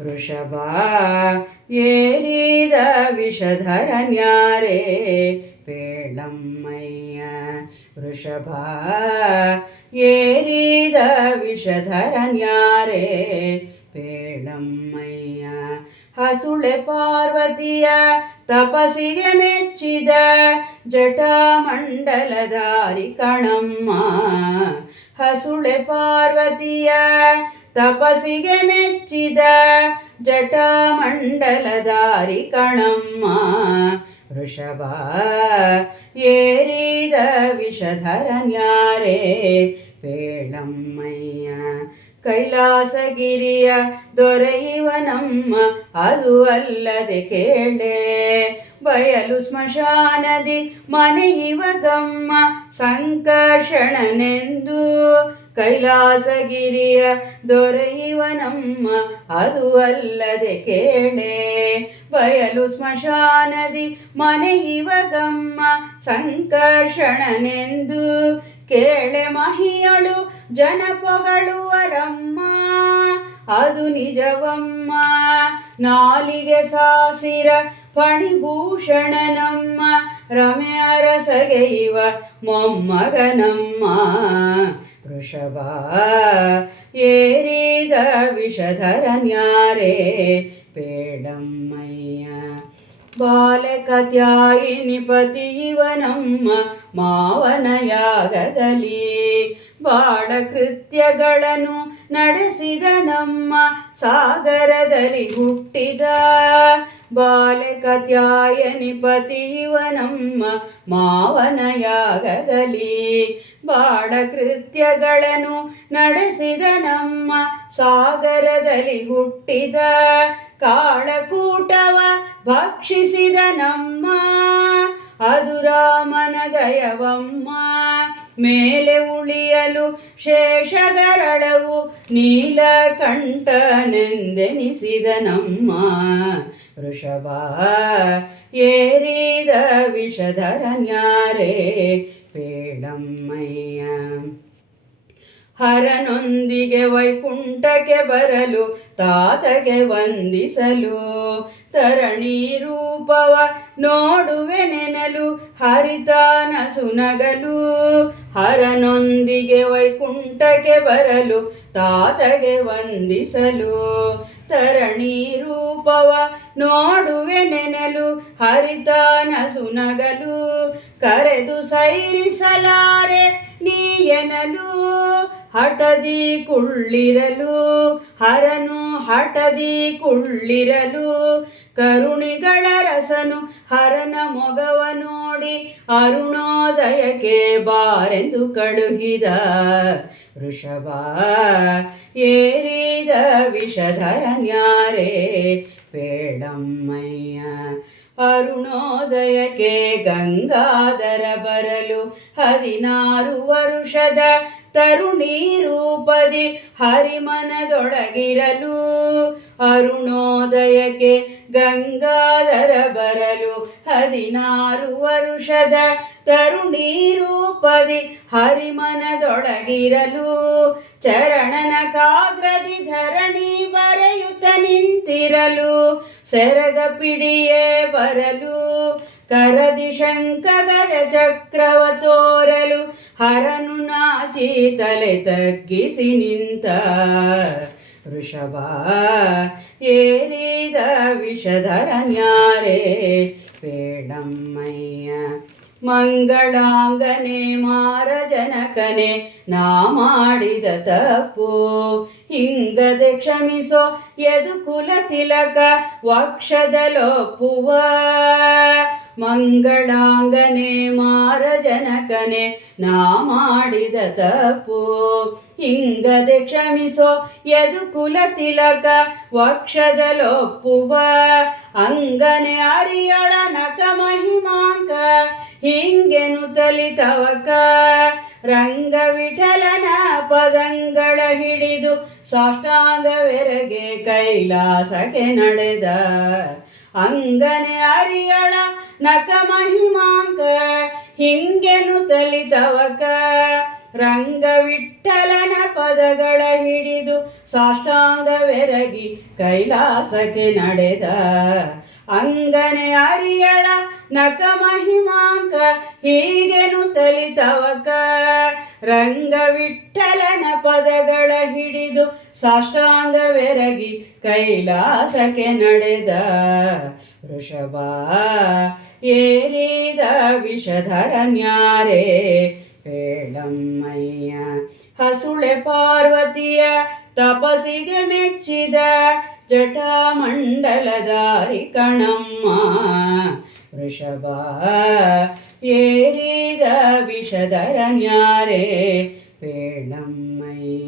ವೃಷಭ, ಏರಿದ ವಿಷಧರನ್ಯಾರೇ? ಪೇಳಮ್ಮಯ್ಯ, ವೃಷಭ, ಏರಿದ ವಿಷಧರನ್ಯಾರೇ? ಪೇಳಮ್ಮಯ್ಯ, ಹಸುಳೆ ಪಾರ್ವತಿಯ ತಪಸಿಗೆ ಮೆಚ್ಚಿದ ಜಟಾಮಂಡಲಧಾರಿ ಕಣಮ್ಮ, ಹಸುಳೆ ಪಾರ್ವತಿಯ ತಪಸಿಗೆ ಮೆಚ್ಚಿದ ಜಟಾಮಂಡಲಧಾರಿ ಕಣಮ್ಮ. ವೃಷಭ, ಏರಿದ ವಿಷಧರನ್ಯಾರೇ, ಪೇಳಮ್ಮಯ್ಯ, ಕೈಲಾಸಗಿರಿಯ ದೊರೆಯುವನಮ್ಮ, ಅದು ಅಲ್ಲದೆ ಕೇಳೆ. ಬಯಲು ಸ್ಮಶಾನದಿ ಮನೆಯುವ ಗಮ್ಮ, ಸಂಕರ್ಷಣನೆಂದು ಕೈಲಾಸಗಿರಿಯ ದೊರೆಯುವನಮ್ಮ ಅದು ಅಲ್ಲದೆ ಕೇಳೆ ಬಯಲು ಸ್ಮಶಾನದಿ ಮನೆಯುವ ಗಮ್ಮ ಸಂಕರ್ಷಣನೆಂದು ಕೇಳೆ ಮಹಿಯಳು ಜನ ಪೊಗಳುವರಮ್ಮ. ಅದು ನಿಜವಮ್ಮ. ನಾಲಿಗೆ ಸಾಸಿರ ಫಣಿಭೂಷಣನಮ್ಮ, ರಮೆ ಅರಸಗೈವ ಇವ ಮೊಮ್ಮಗನಮ್ಮ. ವೃಷಭ, ಏರಿದ ವಿಷಧರನ್ಯಾರೇ, ಪೇಡಮ್ಮಯ್ಯ. ಬಾಲಕತ್ಯಾಯಿನಿ ಮಾವನ ಯಾಗದಲ್ಲಿ. ಬಾಳ ಕೃತ್ಯಗಳನ್ನು ನಡೆಸಿದ ನಮ್ಮ ಸಾಗರದಲ್ಲಿ ಹುಟ್ಟಿದ ಬಾಲಕತ್ಯಾಯನಿ ಪತಿಯವನಮ್ಮ ಮಾವನ ಯಾಗದಲ್ಲಿ ಬಾಳ ಕೃತ್ಯಗಳನ್ನು ನಡೆಸಿದ ನಮ್ಮ ಸಾಗರದಲ್ಲಿ ಹುಟ್ಟಿದ ಕಾಳಕೂಟವ ಭಕ್ಷಿಸಿದ ನಮ್ಮ ಅದು ರಾಮನ ದಯವಮ್ಮ. ಮೇಲೆ ಉಳಿಯಲು ಶೇಷಗರಳವು ನೀಲಕಂಠನೆಂದೆನಿಸಿದ ನಮ್ಮ ವೃಷಭ. ಏರಿದ ವಿಷಧರನ್ಯಾರೇ ಪೇಳಮ್ಮಯ್ಯ. ಹರನೊಂದಿಗೆ ವೈಕುಂಠಕ್ಕೆ ಬರಲು ತಾತಗೆ ವಂದಿಸಲು ತರಣಿ ರೂಪವ ನೋಡುವೆ ನೆನಲು ಹರಿತಾನ ಸುನಗಲು ಹರನೊಂದಿಗೆ ವೈಕುಂಠಕ್ಕೆ ಬರಲು ತಾತಗೆ ವಂದಿಸಲು ತರಣಿ ರೂಪವ ನೋಡುವೆ ನೆನಲು ಹರಿತಾನ ಸುನಗಲು ಕರೆದು ಸೈರಿಸಲಾರೆ ನೀ ಎನಲು ಹಠದಿ ಕುಳ್ಳಿರಲು ಹರನು ಹಠದಿ ಕುಳ್ಳಿರಲು ಕರುಣಿಗಳ ರಸನು ಹರನ ಮೊಗವ ನೋಡಿ ಅರುಣೋದಯಕ್ಕೆ ಬಾರೆಂದು ಕಳುಹಿದ ವೃಷಭ. ಏರಿದ ವಿಷಧರನ್ಯಾರೇ ಪೇಳಮ್ಮಯ್ಯ. ಅರುಣೋದಯಕ್ಕೆ ಗಂಗಾಧರ ಬರಲು ಹದಿನಾರು ವರುಷದ ತರುಣಿ ರೂಪದಿ ಹರಿಮನದೊಳಗಿರಲು, ಅರುಣೋದಯಕ್ಕೆ ಗಂಗಾಧರ ಬರಲು ಹದಿನಾರು ವರುಷದ ತರುಣಿ ರೂಪದಿ ಹರಿಮನದೊಳಗಿರಲು, ಚರಣನ ಕಾಗ್ರದಿ ಧರಣಿ ಬರೆಯುತ್ತ ನಿಂತಿರಲು ಸೆರಗ ಪಿಡಿಯೇ ಬರಲು ಕರದಿ ಶಂಕಗದ ಚಕ್ರವ ತೋರಲು ಹರನು ನಾಚಿ ತಲೆ ತಗ್ಗಿಸಿ ನಿಂತ. ವೃಷಭ, ಏರಿದ ವಿಷಧರನ್ಯಾರೇ ಪೇಡಮ್ಮಯ್ಯ, ಮಂಗಳಾಂಗನೆ ಮಾರಜನಕನೆ ನಾ ಮಾಡಿದ ತಪ್ಪು. ಹಿಂಗದೆ ಕ್ಷಮಿಸೋ ಯದು ಕುಲ ತಿಲಕ, ವಕ್ಷದಲೊಪ್ಪುವ. ಮಂಗಳಾಂಗನೆ ಮಾರ ಜನಕನೆ ನಾ ಮಾಡಿದ ತಪ್ಪು. ಹಿಂಗದೆ ಕ್ಷಮಿಸೋ ಯದು ಕುಲ ತಿಲಕ ವಕ್ಷದಲೊಪ್ಪುವ ಅಂಗನೆ ಅರಿಯಳ ನಕ ಮಹಿಮಾಂಕ, ಹಿಂಗೆನು ತಲಿತವಕ ರಂಗ ವಿಠಲನ ಪದಂಗಳ ಹಿಡಿದು ಸಾಷ್ಟಾಂಗವೆರಗೆ ಕೈಲಾಸಕ್ಕೆ ನಡೆದ. ಅಂಗನೆ ಅರಿಯಳ ನಕ ಮಹಿಮಾಂಕ, ಹಿಂಗೆನು ತಲಿತವಕ. ರಂಗವಿಠಲನ ಪದಗಳ ಹಿಡಿದು ಸಾಷ್ಟಾಂಗವೆರಗಿ ಕೈಲಾಸಕ್ಕೆ ನಡೆದ. ಅಂಗನೆ ಅರಿಯಳ ನಕ ಮಹಿಮಾಂಕ, ಹೀಗೆನು ತಲಿತವಕ. ರಂಗವಿಠಲನ ಪದಗಳ ಹಿಡಿದು ಸಾಷ್ಟಾಂಗವೆರಗಿ ಕೈಲಾಸಕ್ಕೆ ನಡೆದ ವೃಷಭ ಏರಿದ ವಿಷಧರ ನ್ಯಾರೆ ಹೇಳಮ್ಮಯ್ಯ. ಹಸುಳೆ ಪಾರ್ವತಿಯ ತಪಸಿಗೆ ಮೆಚ್ಚಿದ ಜಟಾಮಂಡಲದಾರಿ ಕಣಮ್ಮ. ವೃಷಭ ಏರಿದ ವಿಷಧರ ನ್ಯಾರೆ ಪೇಳಮ್ಮಯ್ಯ